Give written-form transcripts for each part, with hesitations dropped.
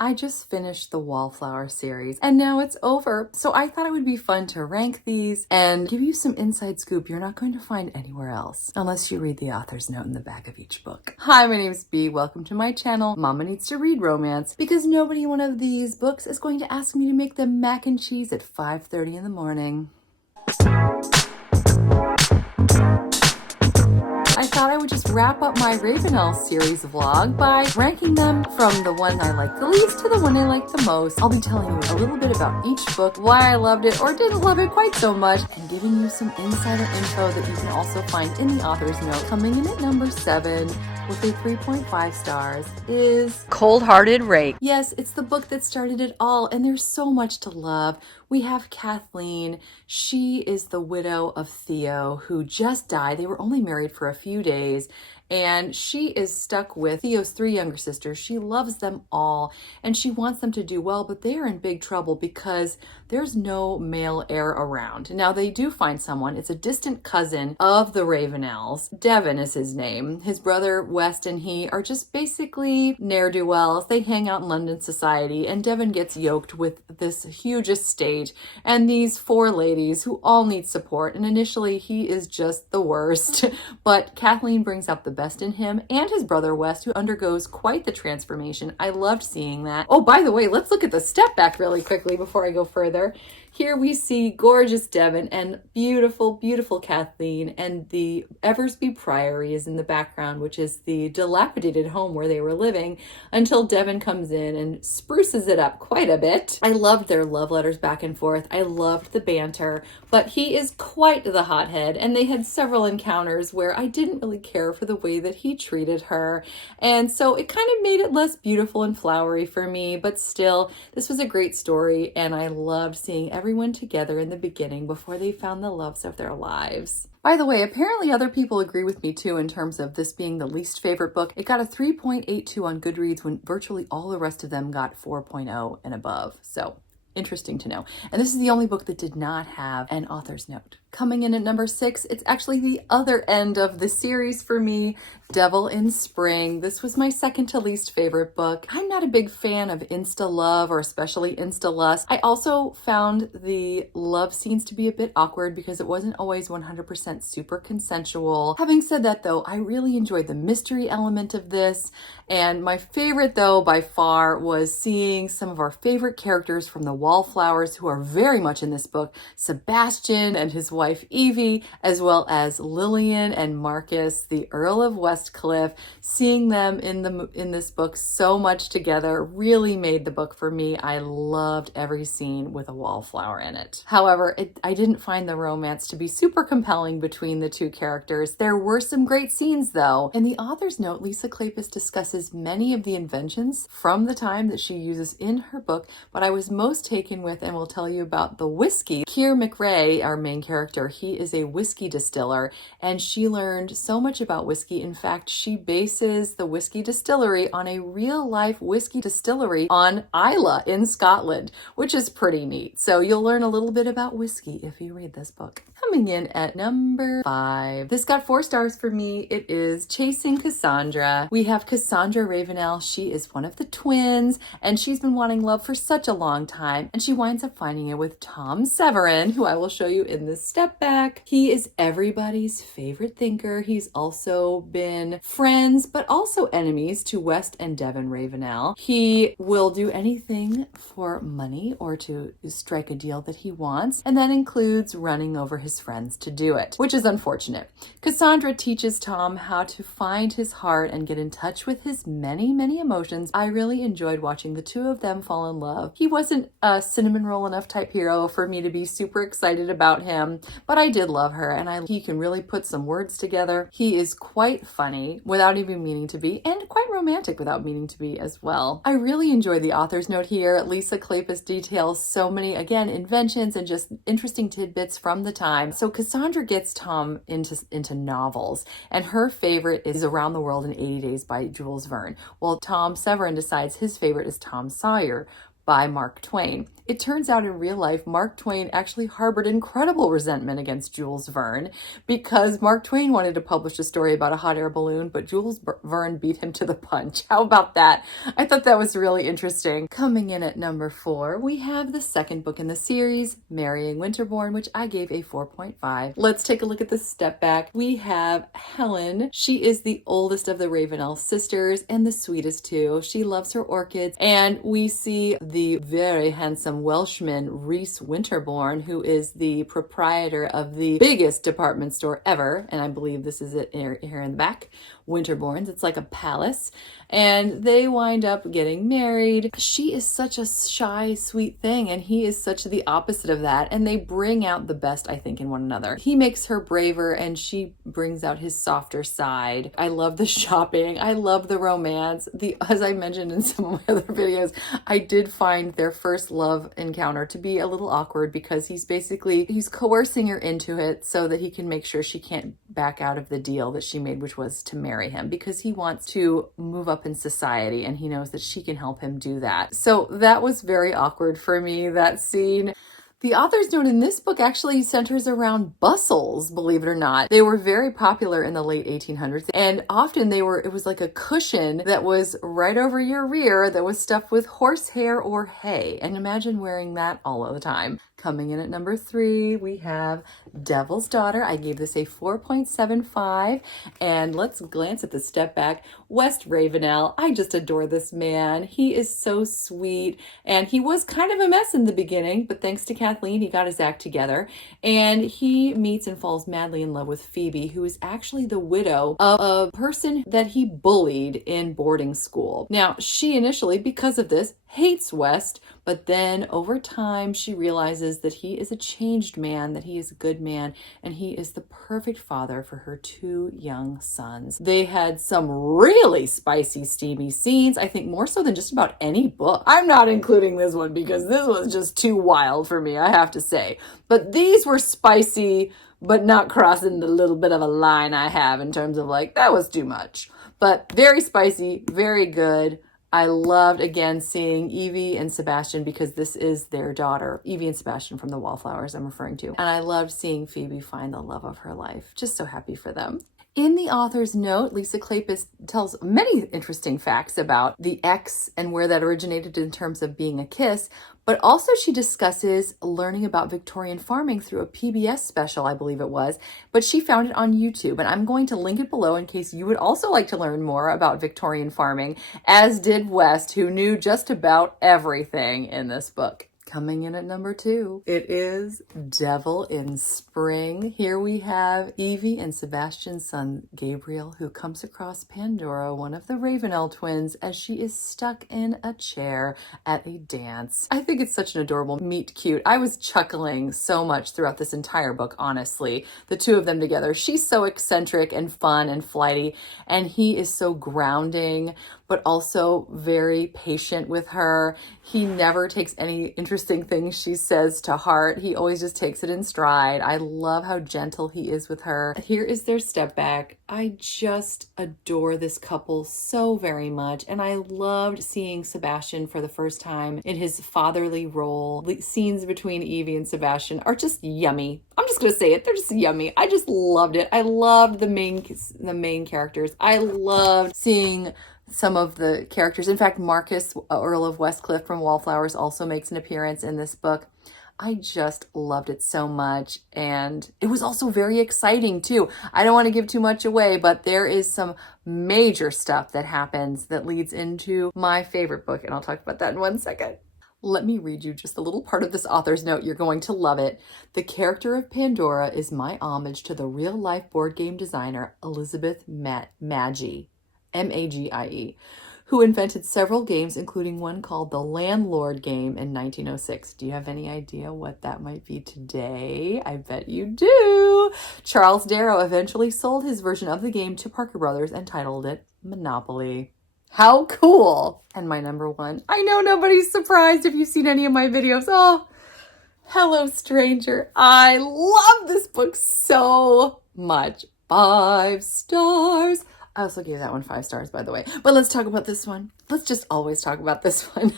I just finished the Wallflower series and now it's over, so I thought it would be fun to rank these and give you some inside scoop you're not going to find anywhere else, unless you read the author's note in the back of each book. Hi, my name is Bea. Welcome to my channel, Mama Needs to Read Romance, because nobody in one of these books is going to ask me to make them mac and cheese at 5:30 in the morning. I thought I would just wrap up my Ravenels series vlog by ranking them from the one I like the least to the one I like the most. I'll be telling you a little bit about each book, why I loved it or didn't love it quite so much, and giving you some insider info that you can also find in the author's note. Coming in at number 7 with a 3.5 stars is Cold-Hearted Rake. Yes, it's the book that started it all, and there's so much to love. We have Kathleen. She is the widow of Theo, who just died. They were only married for a few days, and she is stuck with Theo's 3 younger sisters. She loves them all, and she wants them to do well, but they are in big trouble because there's no male heir around. Now, they do find someone. It's a distant cousin of the Ravenels. Devon is his name. His brother West and he are just basically ne'er-do-wells. They hang out in London society, and Devon gets yoked with this huge estate and these 4 ladies who all need support. And initially, he is just the worst, but Kathleen brings out the best in him and his brother West, who undergoes quite the transformation. I loved seeing that. Oh, by the way, let's look at the step back really quickly before I go further. Here we see gorgeous Devon and beautiful, beautiful Kathleen, and the Eversby Priory is in the background, which is the dilapidated home where they were living until Devon comes in and spruces it up quite a bit. I loved their love letters back and forth. I loved the banter, but he is quite the hothead, and they had several encounters where I didn't really care for the way that he treated her, and so it kind of made it less beautiful and flowery for me, but still, this was a great story, and I loved seeing everyone together in the beginning before they found the loves of their lives. By the way, apparently other people agree with me too in terms of this being the least favorite book. It got a 3.82 on Goodreads when virtually all the rest of them got 4.0 and above. So interesting to know. And this is the only book that did not have an author's note. Coming in at number 6, it's actually the other end of the series for me, Devil in Spring. This was my second to least favorite book. I'm not a big fan of insta-love or especially insta-lust. I also found the love scenes to be a bit awkward because it wasn't always 100% super consensual. Having said that though, I really enjoyed the mystery element of this. And my favorite though by far was seeing some of our favorite characters from the Wallflowers who are very much in this book. Sebastian and his wife Evie, as well as Lillian and Marcus, the Earl of Westcliff. Seeing them in this book so much together really made the book for me. I loved every scene with a wallflower in it. However, I didn't find the romance to be super compelling between the 2 characters. There were some great scenes though. In the author's note, Lisa Kleypas discusses many of the inventions from the time that she uses in her book, but I was most taken with and will tell you about the whiskey. Keir McRae, our main character, he is a whiskey distiller, and she learned so much about whiskey. In fact, she bases the whiskey distillery on a real-life whiskey distillery on Islay in Scotland, which is pretty neat. So you'll learn a little bit about whiskey if you read this book. Coming in at number 5. This got 4 stars for me. It is Chasing Cassandra. We have Cassandra Ravenel. She is one of the twins, and she's been wanting love for such a long time, and she winds up finding it with Tom Severin, who I will show you in this step back. He is everybody's favorite thinker. He's also been friends, but also enemies to West and Devon Ravenel. He will do anything for money or to strike a deal that he wants, and that includes running over his friends to do it, which is unfortunate. Cassandra teaches Tom how to find his heart and get in touch with his many, many emotions. I really enjoyed watching the 2 of them fall in love. He wasn't a cinnamon roll enough type hero for me to be super excited about him, but I did love her, and he can really put some words together. He is quite funny without even meaning to be, and quite romantic without meaning to be as well. I really enjoyed the author's note here. Lisa Kleypas details so many, again, inventions and just interesting tidbits from the time. So Cassandra gets Tom into novels, and her favorite is Around the World in 80 Days by Jules Verne. Well, Tom Severin decides his favorite is Tom Sawyer by Mark Twain. It turns out in real life, Mark Twain actually harbored incredible resentment against Jules Verne because Mark Twain wanted to publish a story about a hot air balloon, but Jules Verne beat him to the punch. How about that? I thought that was really interesting. Coming in at number 4, we have the second book in the series, Marrying Winterborne, which I gave a 4.5. Let's take a look at the step back. We have Helen. She is the oldest of the Ravenels sisters and the sweetest too. She loves her orchids, and we see the very handsome Welshman Rhys Winterborne, who is the proprietor of the biggest department store ever, and I believe this is it here in the back, Winterborne's. It's like a palace, and they wind up getting married. She is such a shy, sweet thing, and he is such the opposite of that, and they bring out the best, I think, in one another. He makes her braver, and she brings out his softer side. I love the shopping. I love the romance. As I mentioned in some of my other videos, I did find their first love encounter to be a little awkward because he's coercing her into it so that he can make sure she can't back out of the deal that she made, which was to marry him, because he wants to move up in society and he knows that she can help him do that. So that was very awkward for me, that scene. The author's note in this book actually centers around bustles, believe it or not. They were very popular in the late 1800s, and often it was like a cushion that was right over your rear that was stuffed with horsehair or hay. And imagine wearing that all of the time. Coming in at number 3, we have Devil's Daughter. I gave this a 4.75. And let's glance at the step back. West Ravenel. I just adore this man. He is so sweet. And he was kind of a mess in the beginning, but thanks to Kathleen, he got his act together. And he meets and falls madly in love with Phoebe, who is actually the widow of a person that he bullied in boarding school. Now, she initially, because of this, hates West, but then over time she realizes that he is a changed man, that he is a good man, and he is the perfect father for her 2 young sons. They had some really spicy, steamy scenes, I think more so than just about any book. I'm not including this one because this was just too wild for me, I have to say. But these were spicy, but not crossing the little bit of a line I have in terms of like, that was too much. But very spicy, very good. I loved, again, seeing Evie and Sebastian because this is their daughter, Evie and Sebastian from the Wallflowers I'm referring to. And I loved seeing Phoebe find the love of her life. Just so happy for them. In the author's note, Lisa Kleypas tells many interesting facts about the X and where that originated in terms of being a kiss, but also she discusses learning about Victorian farming through a PBS special, I believe it was, but she found it on YouTube, and I'm going to link it below in case you would also like to learn more about Victorian farming, as did West, who knew just about everything in this book. Coming in at number 2, it is Devil in Spring. Here we have Evie and Sebastian's son, Gabriel, who comes across Pandora, one of the Ravenel twins, as she is stuck in a chair at a dance. I think it's such an adorable meet cute. I was chuckling so much throughout this entire book, honestly. The 2 of them together. She's so eccentric and fun and flighty, and he is so grounding, but also very patient with her. He never takes any interesting things she says to heart. He always just takes it in stride. I love how gentle he is with her. Here is their step back. I just adore this couple so very much. And I loved seeing Sebastian for the first time in his fatherly role. The scenes between Evie and Sebastian are just yummy. I'm just going to say it. They're just yummy. I just loved it. I loved the main characters. I loved seeing some of the characters. In fact, Marcus, Earl of Westcliff from Wallflowers, also makes an appearance in this book. I just loved it so much, and it was also very exciting too. I don't want to give too much away, but there is some major stuff that happens that leads into my favorite book, and I'll talk about that in 1 second. Let me read you just a little part of this author's note. You're going to love it. The character of Pandora is my homage to the real-life board game designer Elizabeth Magie, M-A-G-I-E, who invented several games, including one called the Landlord game in 1906. Do you have any idea what that might be today? I bet you do. Charles Darrow eventually sold his version of the game to Parker Brothers and titled it Monopoly. How cool! And my number 1. I know nobody's surprised if you've seen any of my videos. Oh, Hello Stranger. I love this book so much. 5 stars. I also gave that one 5 stars, by the way. But let's talk about this one. Let's just always talk about this one.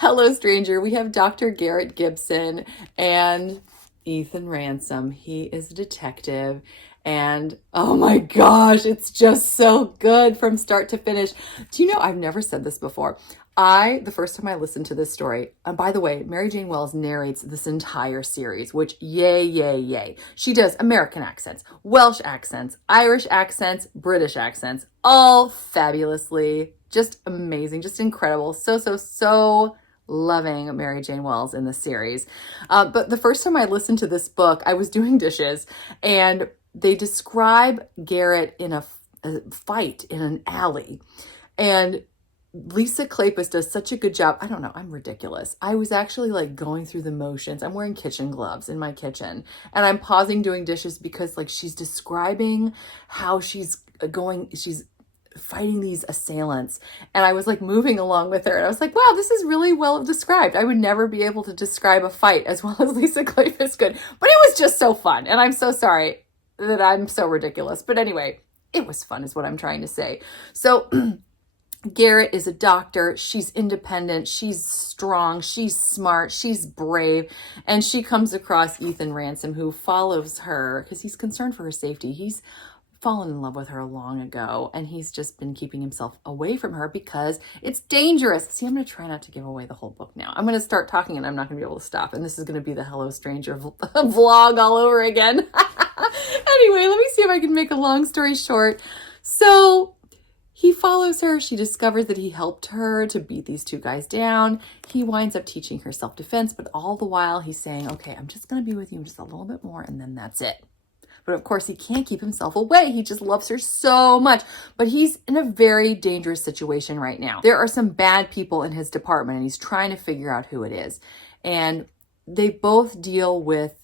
Hello, Stranger. We have Dr. Garrett Gibson and Ethan Ransom. He is a detective. And oh my gosh, it's just so good from start to finish. Do you know, I've never said this before. The first time I listened to this story, and by the way, Mary Jane Wells narrates this entire series, which yay, yay, yay. She does American accents, Welsh accents, Irish accents, British accents, all fabulously, just amazing, just incredible. So loving Mary Jane Wells in this series. But the first time I listened to this book, I was doing dishes and they describe Garrett in a fight in an alley. And Lisa Kleypas does such a good job. I don't know, I'm ridiculous. I was actually like going through the motions. I'm wearing kitchen gloves in my kitchen and I'm pausing doing dishes because like she's describing how she's fighting these assailants. And I was like moving along with her and I was like, wow, this is really well described. I would never be able to describe a fight as well as Lisa Kleypas could, but it was just so fun. And I'm so sorry that I'm so ridiculous. But anyway, it was fun is what I'm trying to say. So Garrett is a doctor. She's independent. She's strong. She's smart. She's brave. And she comes across Ethan Ransom, who follows her because he's concerned for her safety. He's fallen in love with her long ago, and he's just been keeping himself away from her because it's dangerous. See, I'm going to try not to give away the whole book now. I'm going to start talking and I'm not going to be able to stop. And this is going to be the Hello Stranger vlog all over again. Anyway, let me see if I can make a long story short. So he follows her. She discovers that he helped her to beat these two guys down. He winds up teaching her self-defense, but all the while he's saying, okay, I'm just going to be with you just a little bit more and then that's it. But of course, he can't keep himself away. He just loves her so much. But he's in a very dangerous situation right now. There are some bad people in his department, and he's trying to figure out who it is. And they both deal with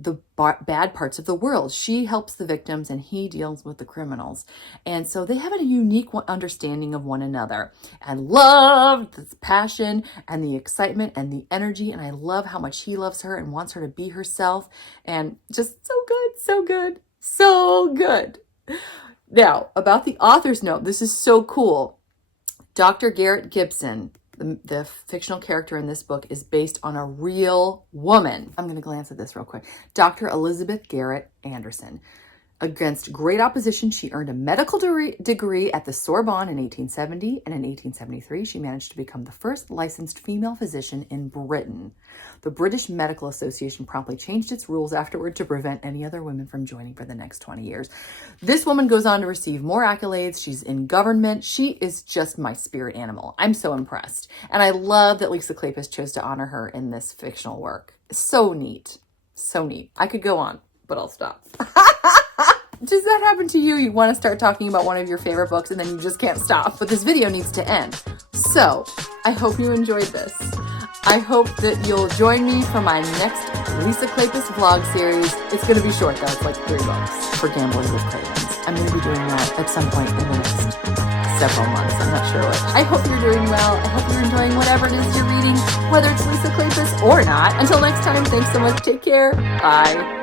the bad parts of the world. She helps the victims, and he deals with the criminals. And so they have a unique understanding of one another. And love, the passion, and the excitement, and the energy. And I love how much he loves her and wants her to be herself. And just so good, so good, so good. Now, about the author's note, this is so cool. Dr. Garrett Gibson, the fictional character in this book, is based on a real woman. I'm going to glance at this real quick. Dr. Elizabeth Garrett Anderson. Against great opposition, she earned a medical degree at the Sorbonne in 1870, and in 1873, she managed to become the first licensed female physician in Britain. The British Medical Association promptly changed its rules afterward to prevent any other women from joining for the next 20 years. This woman goes on to receive more accolades. She's in government. She is just my spirit animal. I'm so impressed. And I love that Lisa Kleypas chose to honor her in this fictional work. So neat. So neat. I could go on, but I'll stop. Does that happen to you? You want to start talking about one of your favorite books and then you just can't stop, but this video needs to end. So I hope you enjoyed this. I hope that you'll join me for my next Lisa Kleypas vlog series. It's going to be short though. It's like 3 books for Gamblers with Cravens. I'm going to be doing that at some point in the next several months. I'm not sure what. I hope you're doing well. I hope you're enjoying whatever it is you're reading, whether it's Lisa Kleypas or not. Until next time, thanks so much. Take care. Bye.